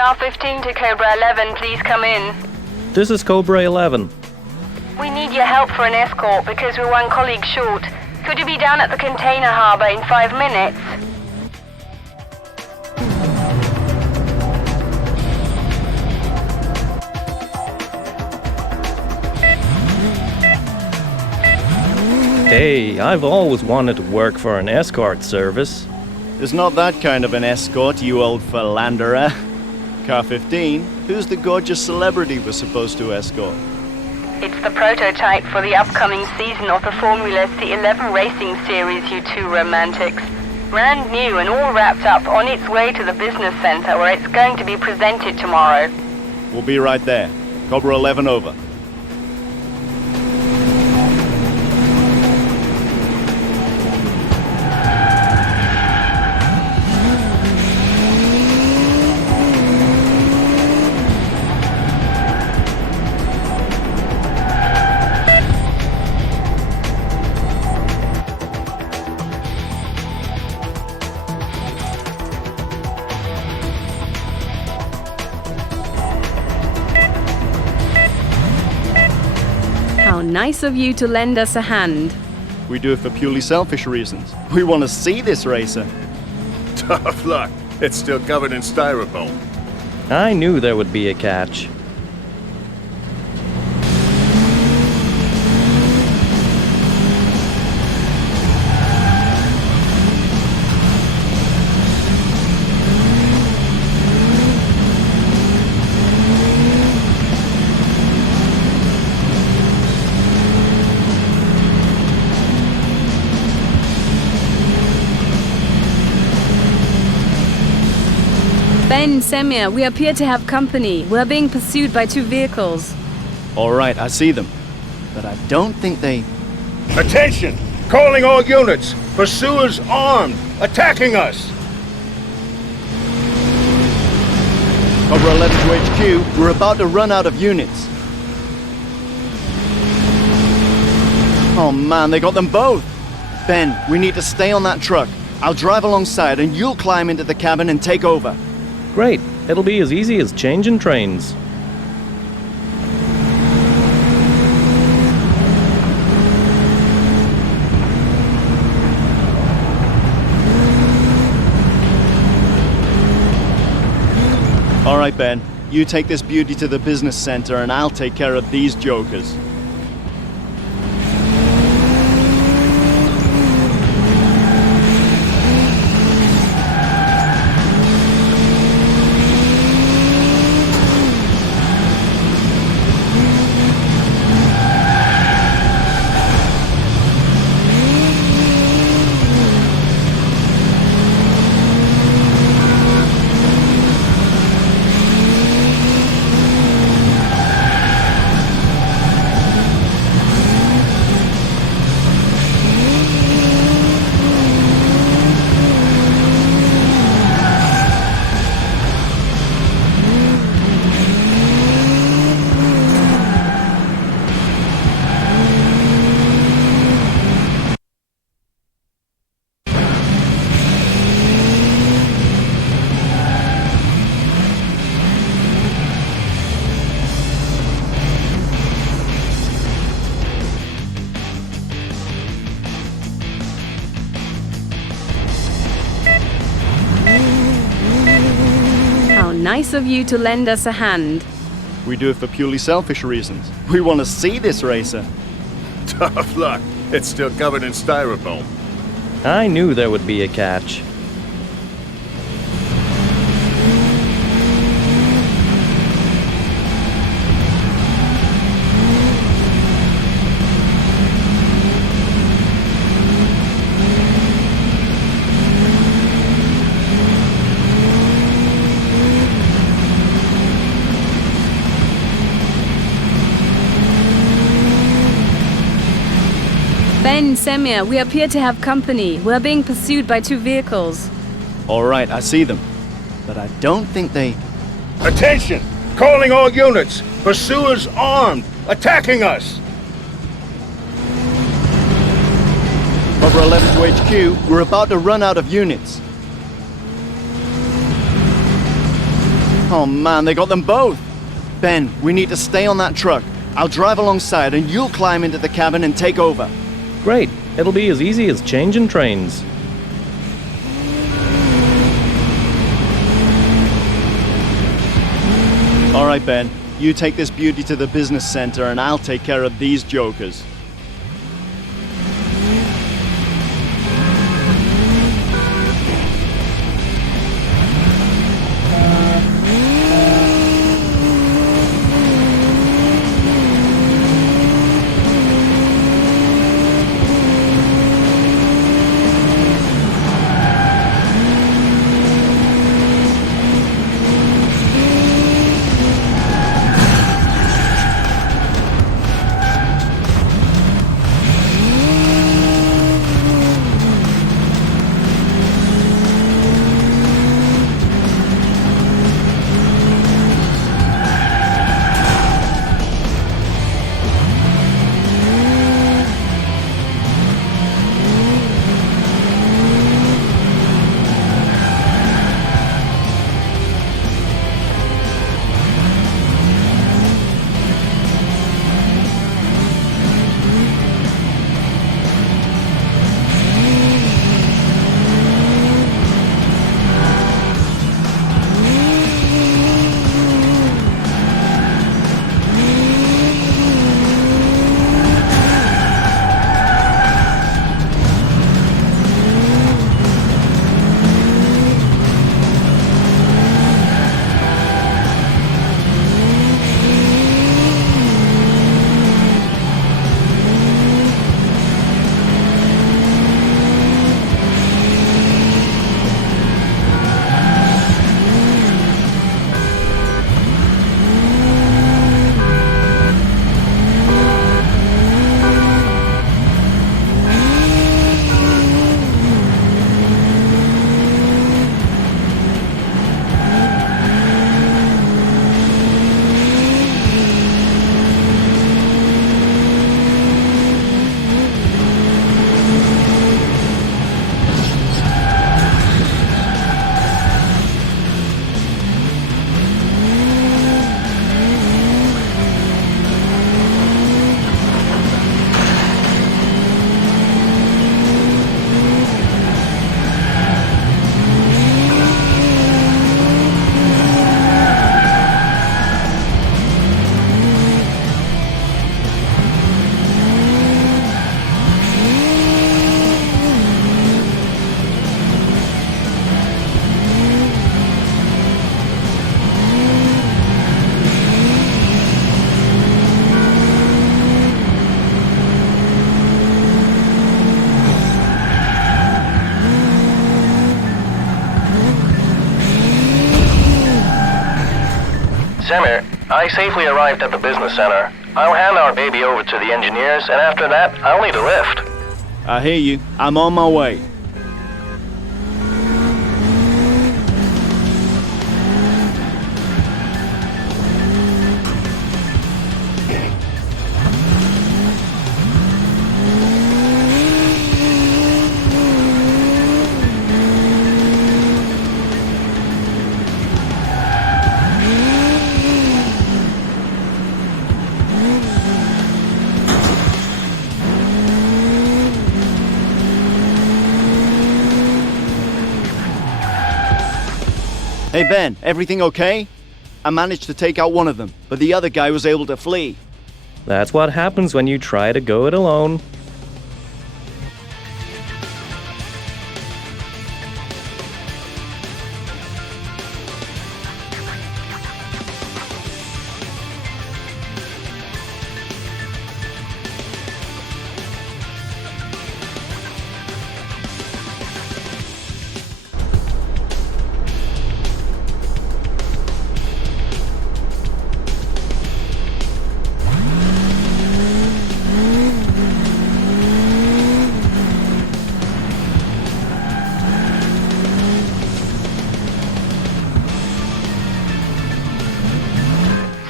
Car 15 to Cobra 11, please come in. This is Cobra 11. We need your help for an escort because we're one colleague short. Could you be down at the container harbor in 5 minutes? Hey, I've always wanted to work for an escort service. It's not that kind of an escort, you old philanderer. Car 15, who's the gorgeous celebrity we're supposed to escort? It's the prototype for the upcoming season of the Formula C11 racing series, you two romantics. Brand new and all wrapped up, on its way to the business center where it's going to be presented tomorrow. We'll be right there. Cobra 11 over. How nice of you to lend us a hand. We do it for purely selfish reasons. We want to see this racer. Tough luck. It's still covered in styrofoam. I knew there would be a catch. Ben, Semir, we appear to have company. We're being pursued by 2 vehicles. All right, I see them. But I don't think they... Attention! Calling all units! Pursuers armed! Attacking us! Cobra 11 to HQ, we're about to run out of units. Oh man, they got them both! Ben, we need to stay on that truck. I'll drive alongside and you'll climb into the cabin and take over. Great, it'll be as easy as changing trains. All right, Ben, you take this beauty to the business center and I'll take care of these jokers. Nice of you to lend us a hand. We do it for purely selfish reasons. We want to see this racer. Tough luck. It's still covered in styrofoam. I knew there would be a catch. Ben, Semir, we appear to have company. We're being pursued by 2 vehicles. All right, I see them. But I don't think they... Attention! Calling all units! Pursuers armed! Attacking us! Cobra 11 to HQ, we're about to run out of units. Oh man, they got them both! Ben, we need to stay on that truck. I'll drive alongside and you'll climb into the cabin and take over. Great. It'll be as easy as changing trains. Alright, Ben. You take this beauty to the business center and I'll take care of these jokers. Semir, I safely arrived at the business center. I'll hand our baby over to the engineers, and after that, I'll need a lift. I hear you. I'm on my way. Hey Ben, everything okay? I managed to take out one of them, but the other guy was able to flee. That's what happens when you try to go it alone.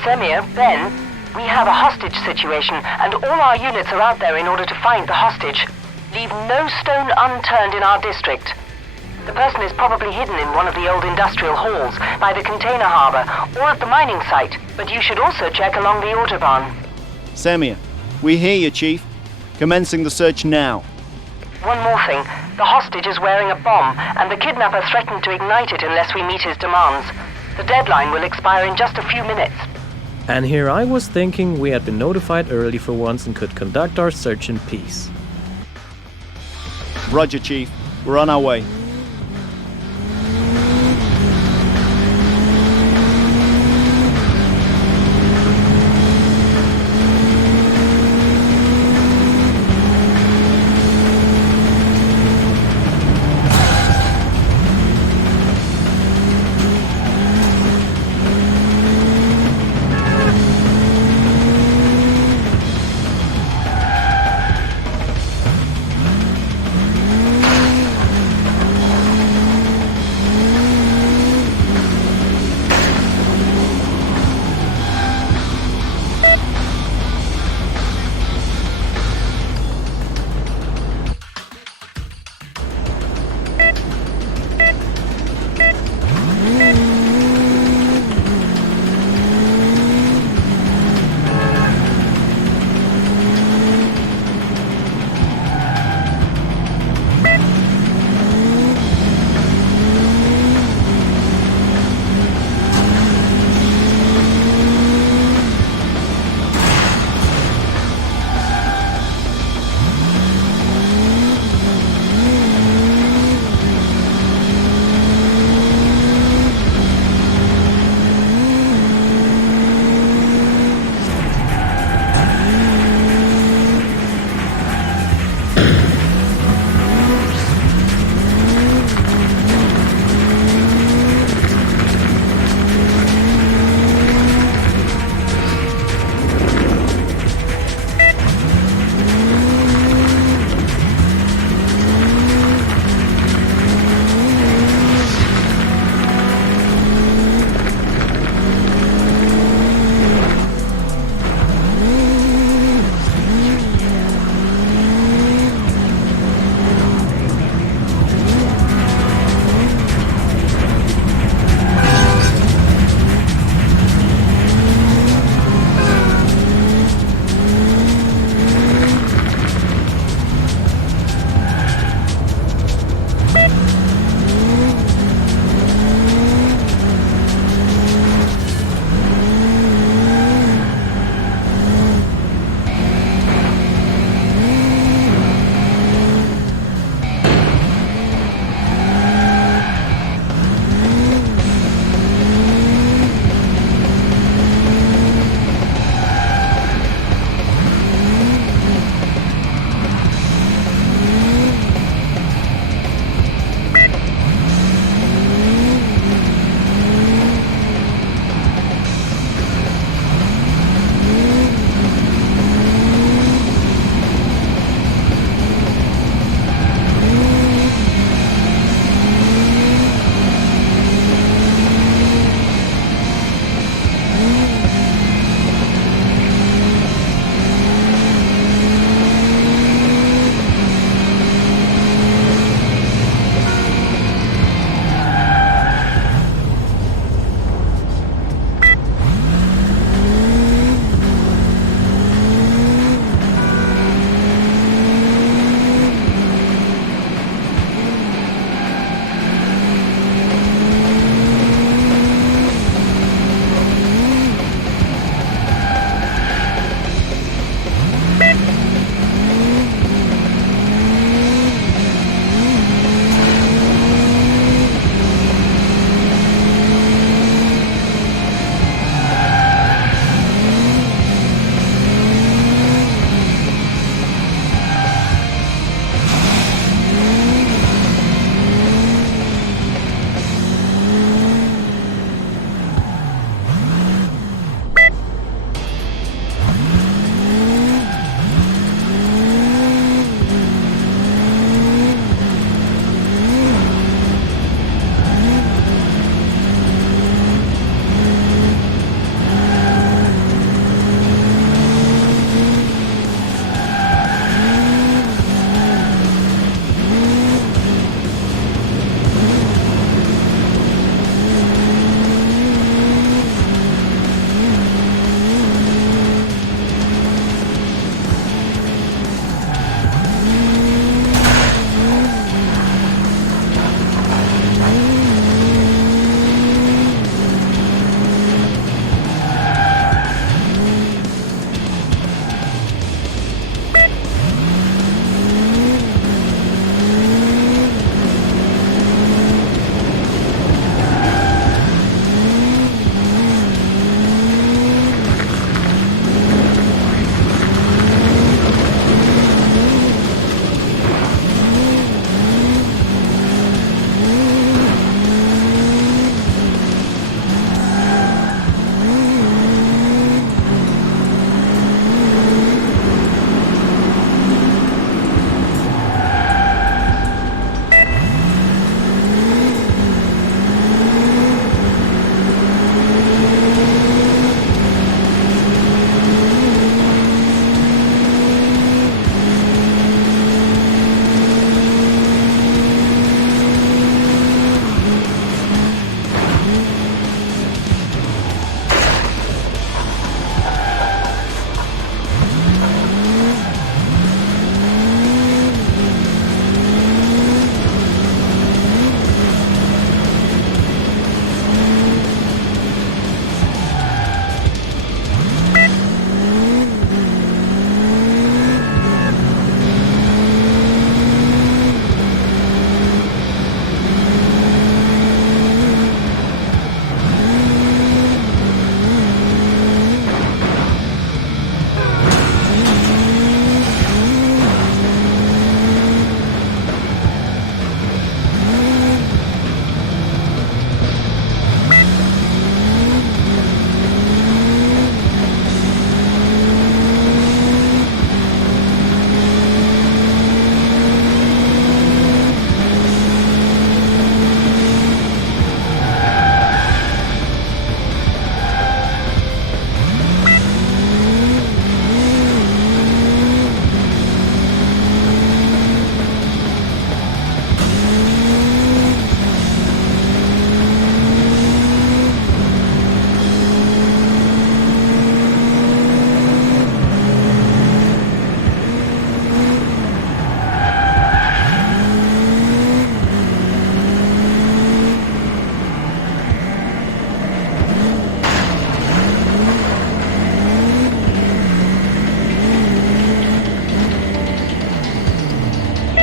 Semir, Ben, we have a hostage situation, and all our units are out there in order to find the hostage. Leave no stone unturned in our district. The person is probably hidden in one of the old industrial halls, by the container harbor, or at the mining site. But you should also check along the Autobahn. Semia, we hear you, Chief. Commencing the search now. One more thing. The hostage is wearing a bomb, and the kidnapper threatened to ignite it unless we meet his demands. The deadline will expire in just a few minutes. And here I was thinking we had been notified early for once and could conduct our search in peace. Roger, Chief. We're on our way.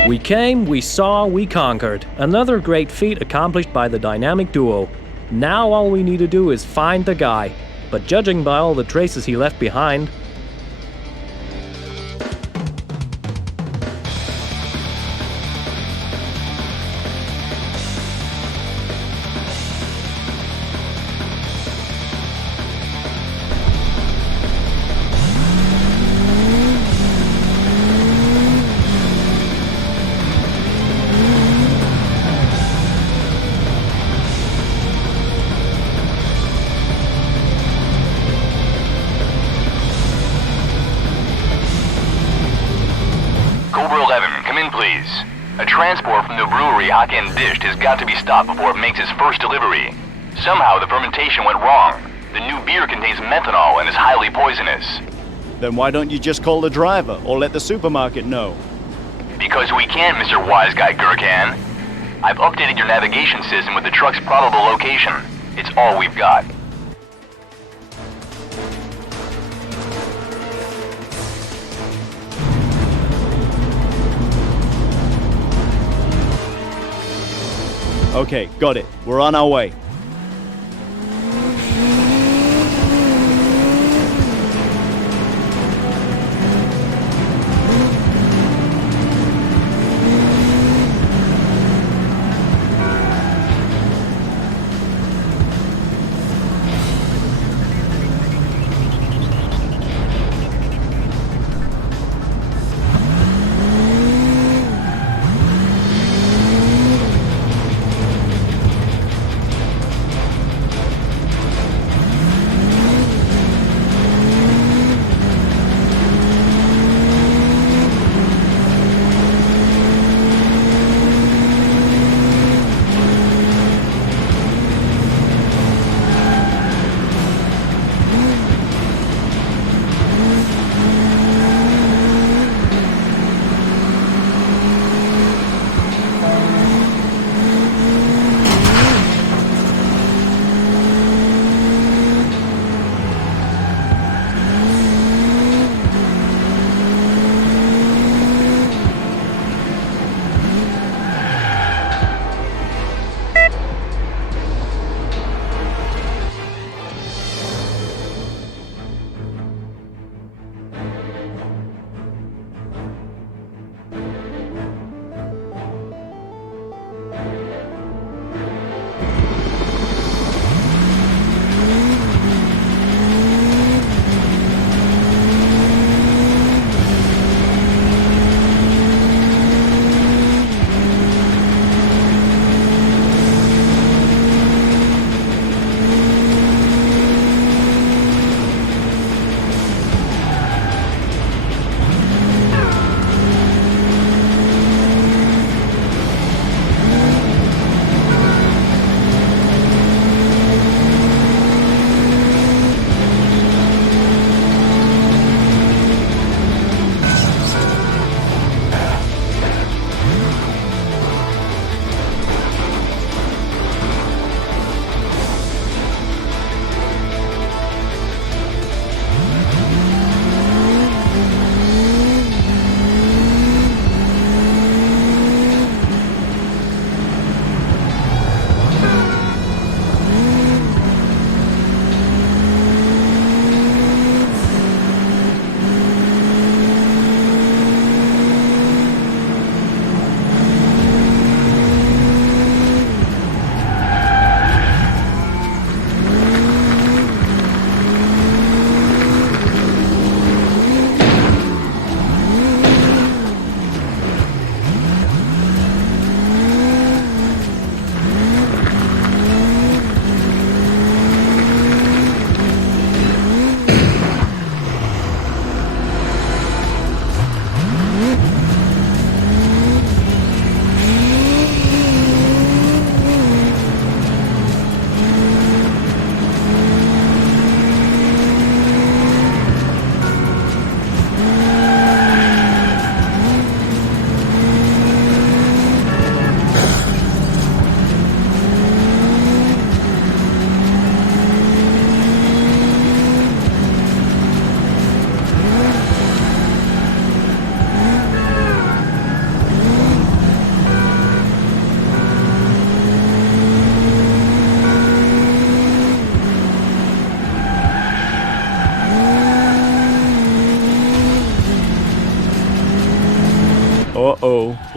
We came, we saw, we conquered. Another great feat accomplished by the dynamic duo. Now all we need to do is find the guy. But judging by all the traces he left behind, A transport from the brewery Hot and Dished has got to be stopped before it makes its first delivery. Somehow the fermentation went wrong. The new beer contains methanol and is highly poisonous. Then why don't you just call the driver or let the supermarket know? Because we can't, Mr. Wise Guy Gurkhan. I've updated your navigation system with the truck's probable location. It's all we've got. Okay, got it. We're on our way.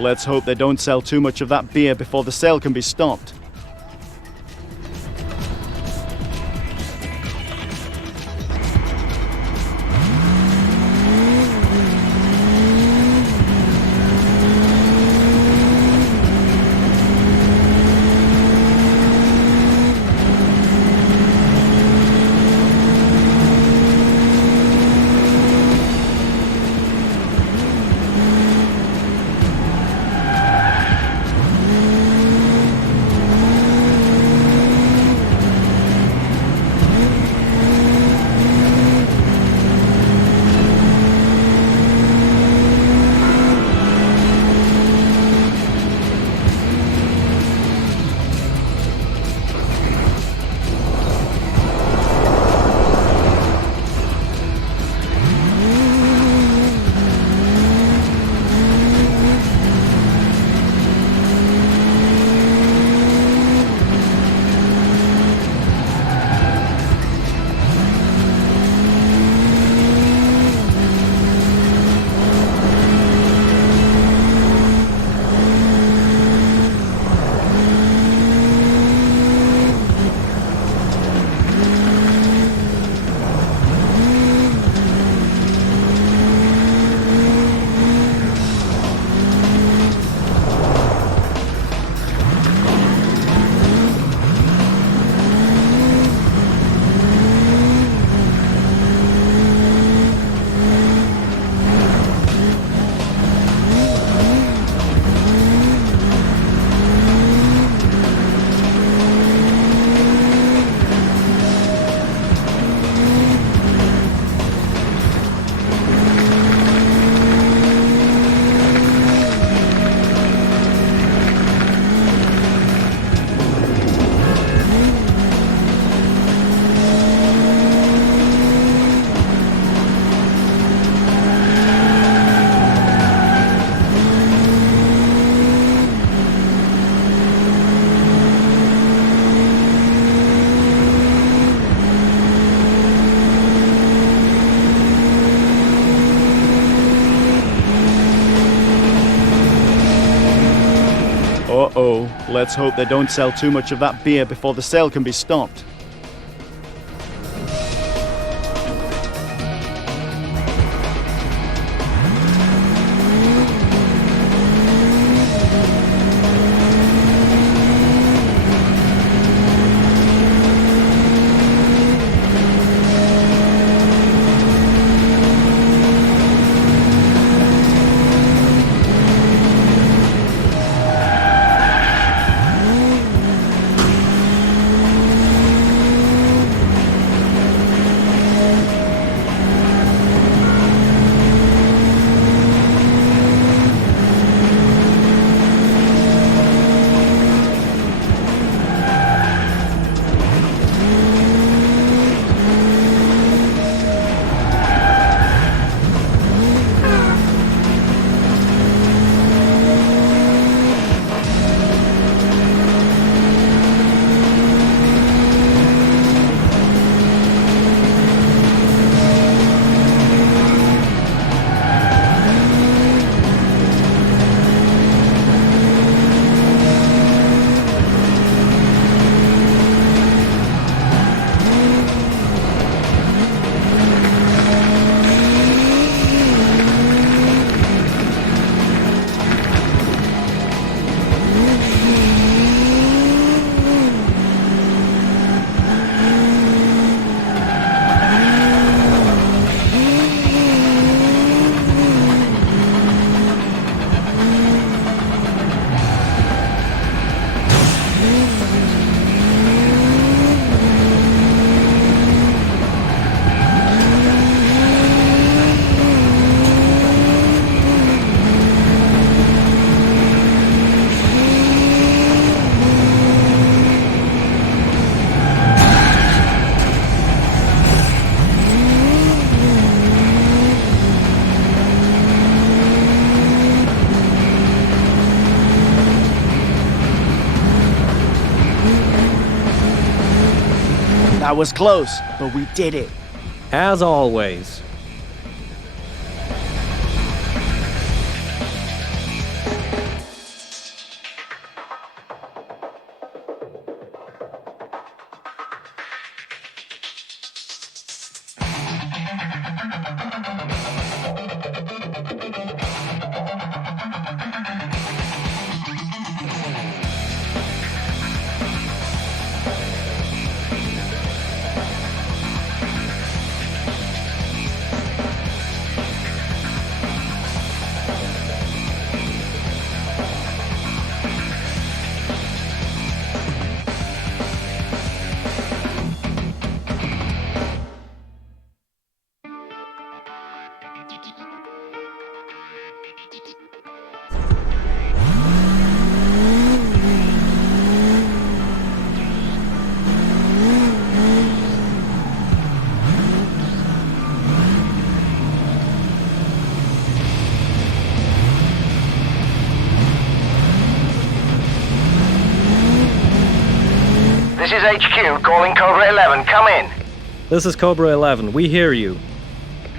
let's hope they don't sell too much of that beer before the sale can be stopped. Uh-oh, let's hope they don't sell too much of that beer before the sale can be stopped. That was close, but we did it. As always. This is HQ calling Cobra 11. Come in. This is Cobra 11. We hear you.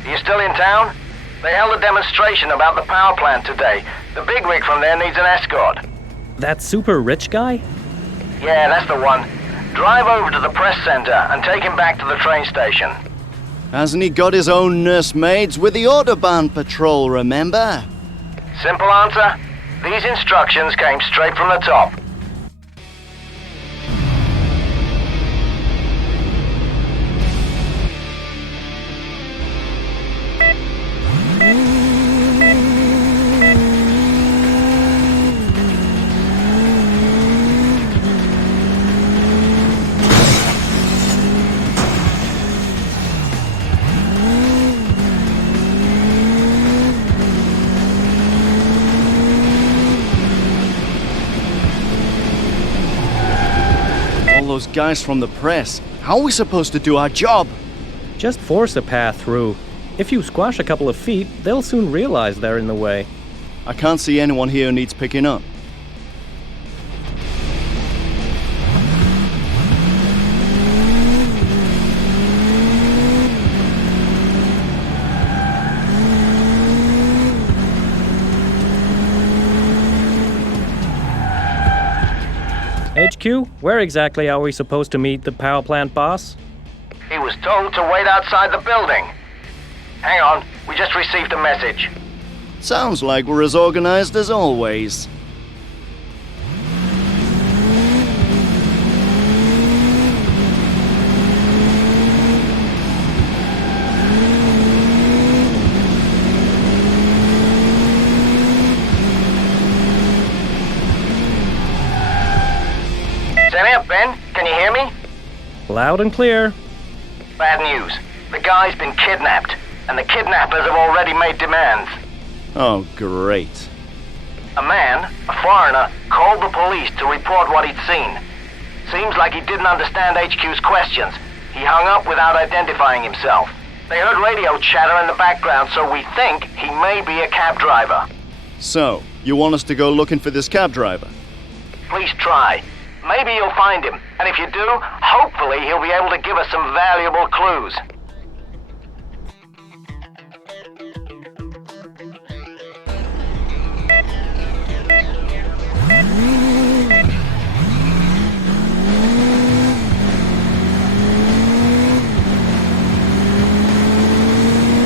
Are you still in town? They held a demonstration about the power plant today. The bigwig from there needs an escort. That super rich guy? Yeah, that's the one. Drive over to the press center and take him back to the train station. Hasn't he got his own nursemaids with the Autobahn patrol, remember? Simple answer? These instructions came straight from the top. Those guys from the press. How are we supposed to do our job? Just force a path through. If you squash a couple of feet, they'll soon realize they're in the way. I can't see anyone here who needs picking up. HQ, where exactly are we supposed to meet the power plant boss? He was told to wait outside the building. Hang on, we just received a message. Sounds like we're as organized as always. Samir, Ben, can you hear me? Loud and clear. Bad news. The guy's been kidnapped, and the kidnappers have already made demands. Oh, great. A man, a foreigner, called the police to report what he'd seen. Seems like he didn't understand HQ's questions. He hung up without identifying himself. They heard radio chatter in the background, so we think he may be a cab driver. So, you want us to go looking for this cab driver? Please try. Maybe you'll find him, and if you do, hopefully he'll be able to give us some valuable clues.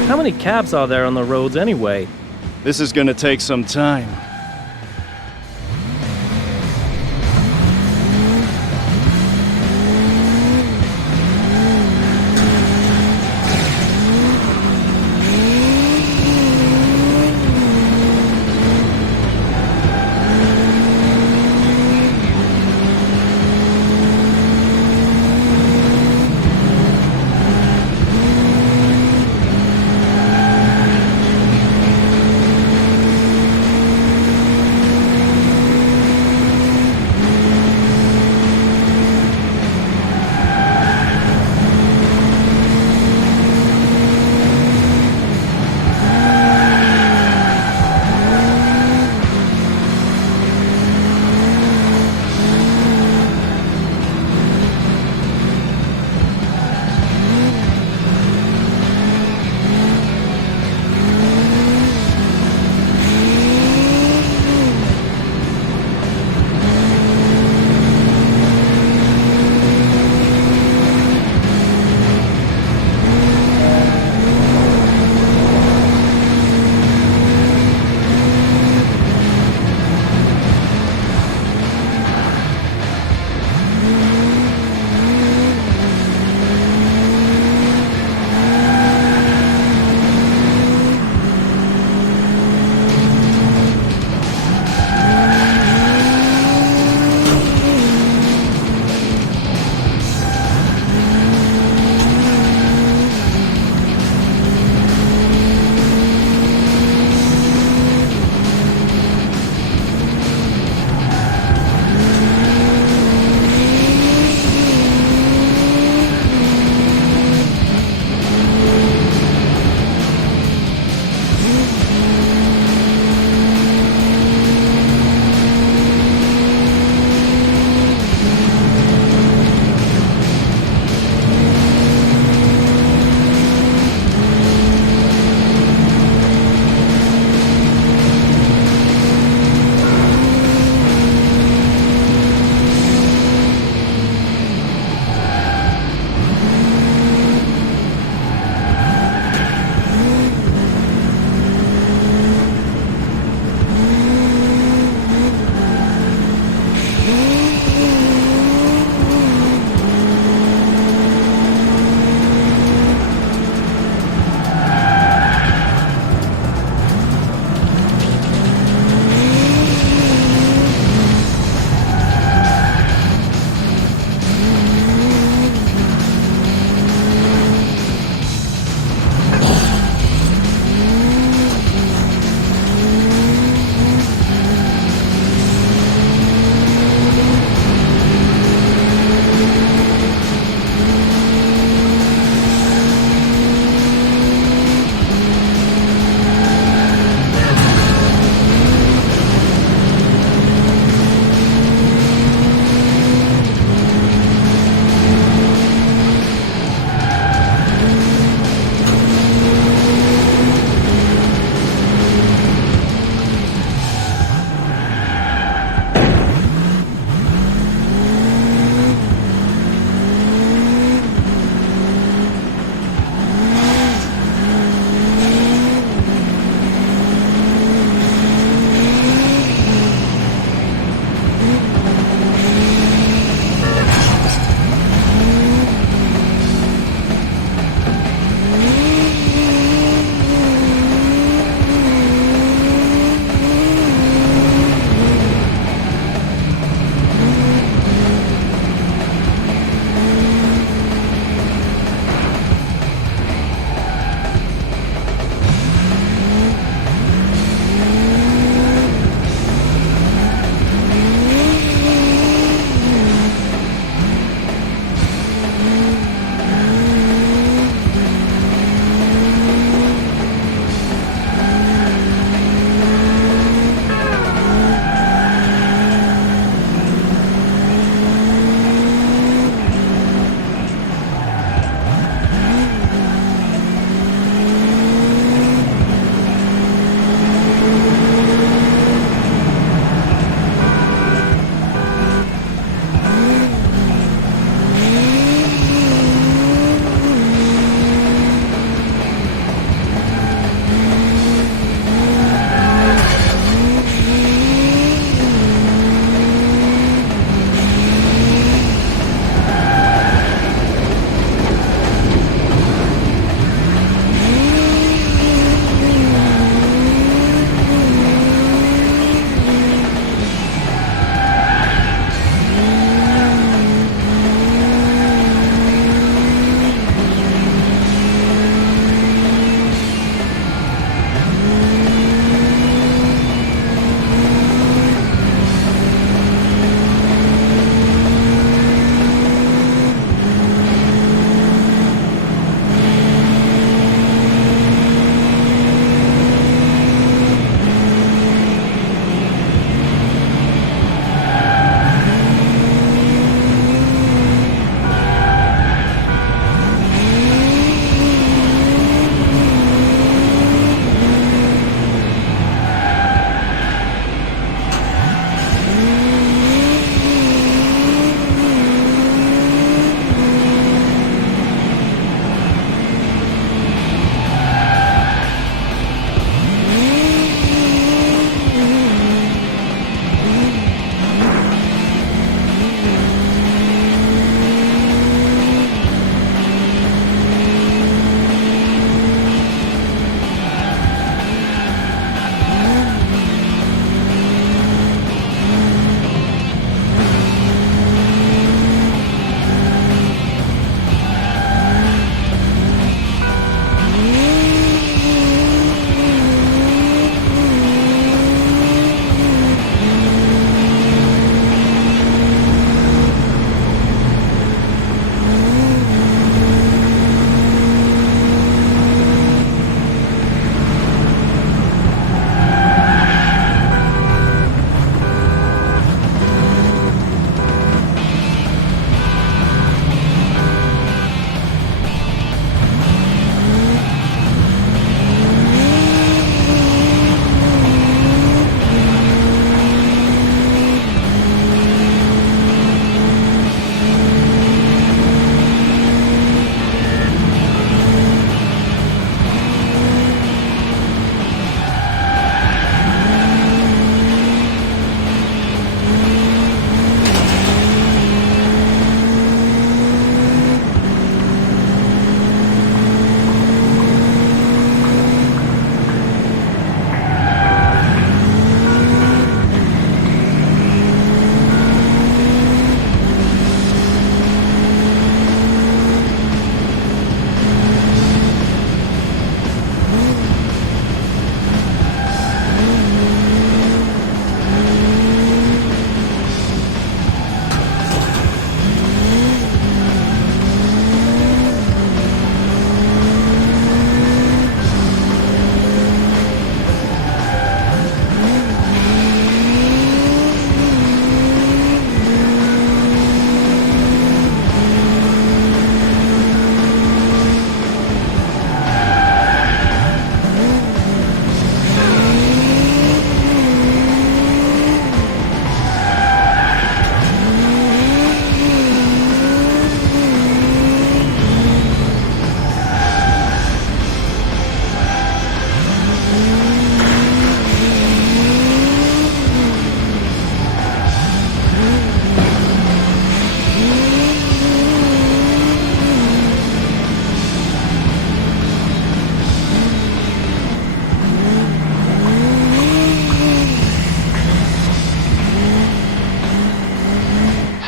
How many cabs are there on the roads anyway? This is gonna take some time.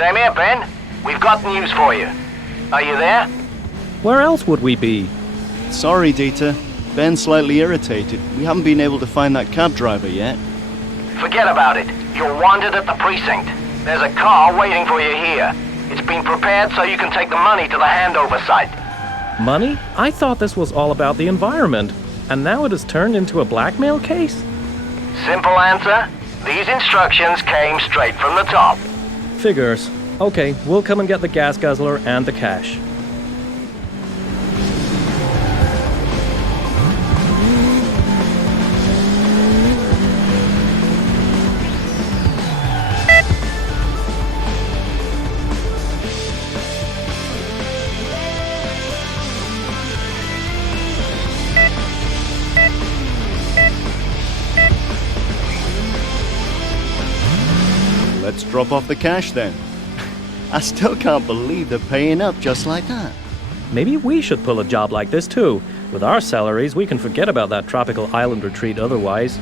Samir, Ben, we've got news for you. Are you there? Where else would we be? Sorry, Dieter. Ben's slightly irritated. We haven't been able to find that cab driver yet. Forget about it. You're wanted at the precinct. There's a car waiting for you here. It's been prepared so you can take the money to the handover site. Money? I thought this was all about the environment, and now it has turned into a blackmail case? Simple answer. These instructions came straight from the top. Figures. Okay, we'll come and get the gas guzzler and the cash. Let's drop off the cash then. I still can't believe they're paying up just like that. Maybe we should pull a job like this too. With our salaries, we can forget about that tropical island retreat otherwise.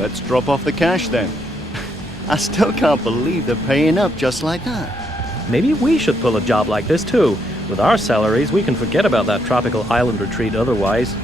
Let's drop off the cash then. I still can't believe they're paying up just like that. Maybe we should pull a job like this too. With our salaries, we can forget about that tropical island retreat otherwise.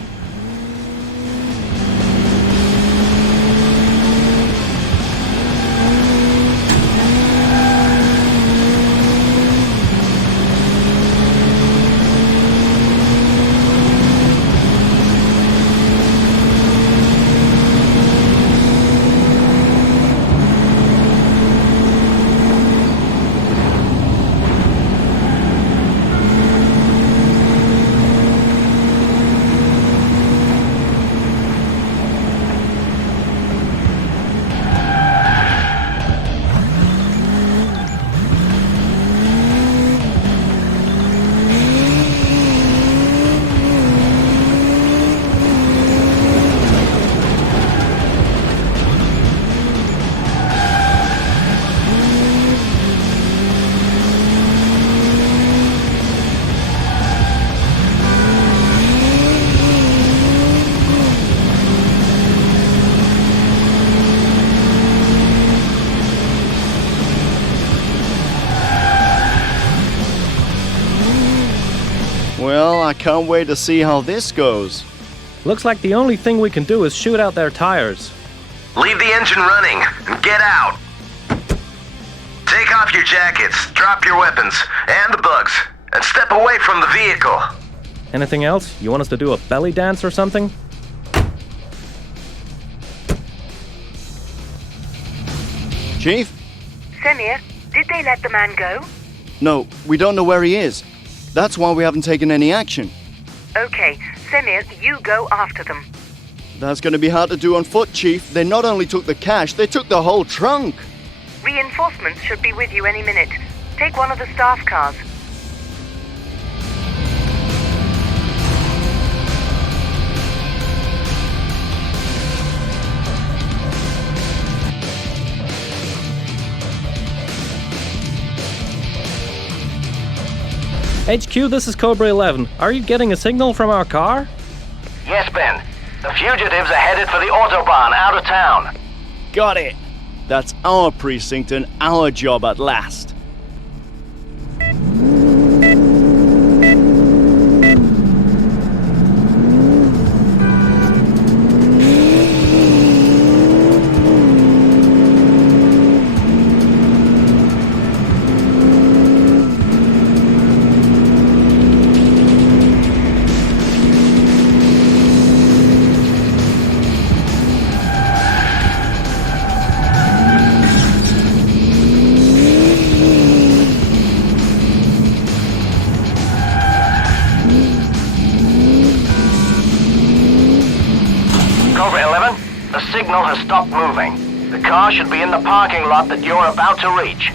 Well, I can't wait to see how this goes. Looks like the only thing we can do is shoot out their tires. Leave the engine running and get out. Take off your jackets, drop your weapons and the bugs, and step away from the vehicle. Anything else? You want us to do a belly dance or something? Chief? Semir, did they let the man go? No, we don't know where he is. That's why we haven't taken any action. Okay, Semir, you go after them. That's going to be hard to do on foot, Chief. They not only took the cash, they took the whole trunk. Reinforcements should be with you any minute. Take one of the staff cars. HQ, this is Cobra 11. Are you getting a signal from our car? Yes, Ben. The fugitives are headed for the Autobahn out of town. Got it. That's our precinct and our job at last. The signal has stopped moving. The car should be in the parking lot that you're about to reach.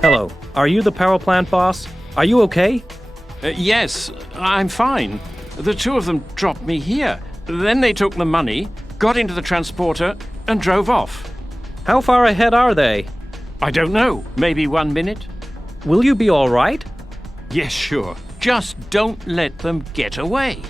Hello. Are you the power plant boss? Are you okay? Yes, I'm fine. The two of them dropped me here. Then they took the money, got into the transporter, and drove off. How far ahead are they? I don't know. Maybe 1 minute? Will you be all right? Yes, sure. Just don't let them get away.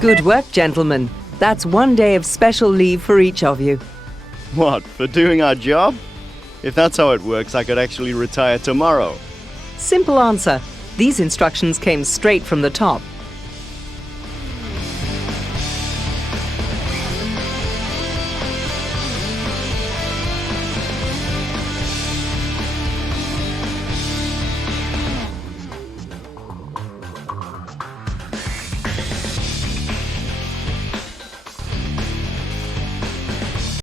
Good work, gentlemen. That's 1 day of special leave for each of you. What, for doing our job? If that's how it works, I could actually retire tomorrow. Simple answer. These instructions came straight from the top.